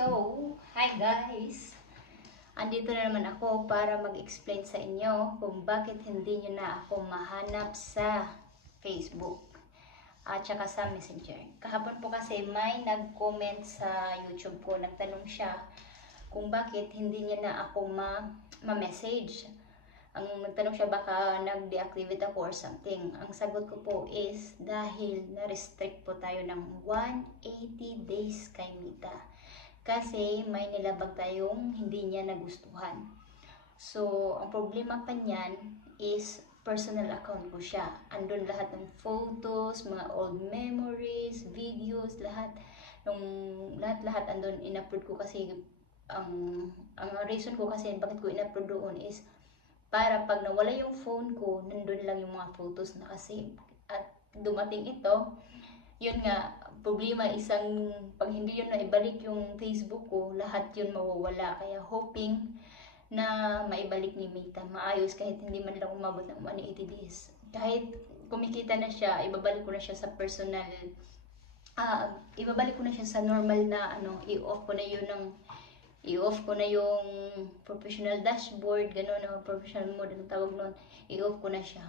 So, hi guys! Andito na naman ako para mag-explain sa inyo kung bakit hindi nyo na ako mahanap sa Facebook at saka sa Messenger. Kahapon po kasi may nag-comment sa YouTube ko, nagtanong siya kung bakit hindi niya na ako ma-message. Ang nagtanong siya baka nag-deactivate ako or something. Ang sagot ko po is dahil na-restrict po tayo ng 180 days kay Mita. Kasi may nilabag tayong hindi niya nagustuhan. So, ang problema pa niyan is personal account ko siya. Andun lahat ng photos, mga old memories, videos, lahat. Lahat andun in-upload ko kasi ang reason ko kasi bakit ko in-upload doon is para pag nawala yung phone ko, nandun lang yung mga photos nakasave. At dumating ito, yun nga, problema pag hindi yun naibalik yung Facebook ko, lahat yun mawawala. Kaya hoping na maibalik ni Mita maayos kahit hindi man lang umabot ng 180 days. Kahit kumikita na siya, ibabalik ko na siya sa personal, ibabalik ko na siya sa normal na i-off ko na yung professional dashboard, gano'n na professional mode, ang tawag nun, i-off ko na siya.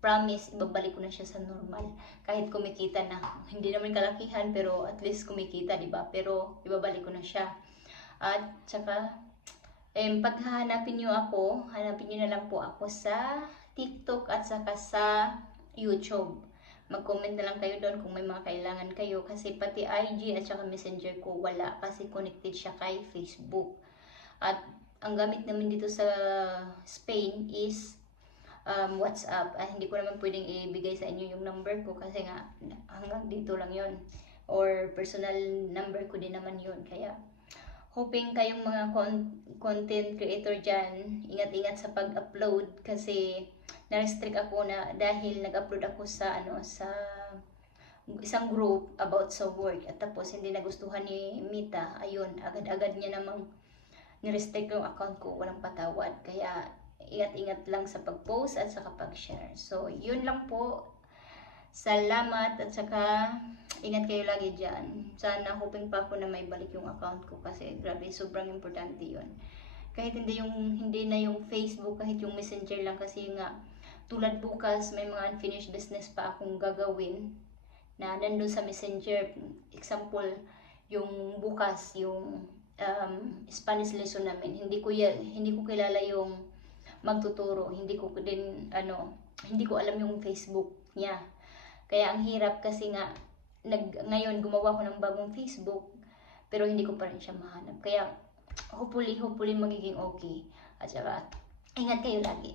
Promise, ibabalik ko na siya sa normal. Kahit kumikita na. Hindi naman kalakihan, pero at least kumikita, di ba? Pero ibabalik ko na siya. At saka, pag hanapin nyo na lang po ako sa TikTok at saka sa YouTube. Mag-comment na lang kayo doon kung may mga kailangan kayo. Kasi pati IG at saka Messenger ko wala. Kasi connected siya kay Facebook. At ang gamit namin dito sa Spain is WhatsApp. Hindi ko naman pwedeng ibigay sa inyo yung number ko kasi nga hanggang dito lang yon, or personal number ko din naman yon. Kaya hoping kayong mga content creator dyan, ingat-ingat sa pag-upload kasi na-restrict ako na dahil nag-upload ako sa sa isang group about sa work at tapos hindi nagustuhan ni Mita. Ayun, agad-agad niya namang ni-restrict yung account ko, walang patawad. Kaya ingat-ingat lang sa pag-post at sa pag-share. So, yun lang po. Salamat at saka ingat kayo lagi dyan. Sana hoping pa ako na may balik yung account ko kasi grabe, sobrang importante yun. Kahit hindi na yung Facebook, kahit yung Messenger lang kasi nga tulad bukas may mga unfinished business pa akong gagawin na nandun sa Messenger. Example, yung bukas, yung Spanish lesson namin. Hindi ko kilala yung magtuturo. Hindi ko alam yung Facebook niya. Kaya ang hirap kasi nga ngayon gumawa ko ng bagong Facebook pero hindi ko pa rin siya mahanap. Kaya hopefully magiging okay. At saka ingat kayo lagi.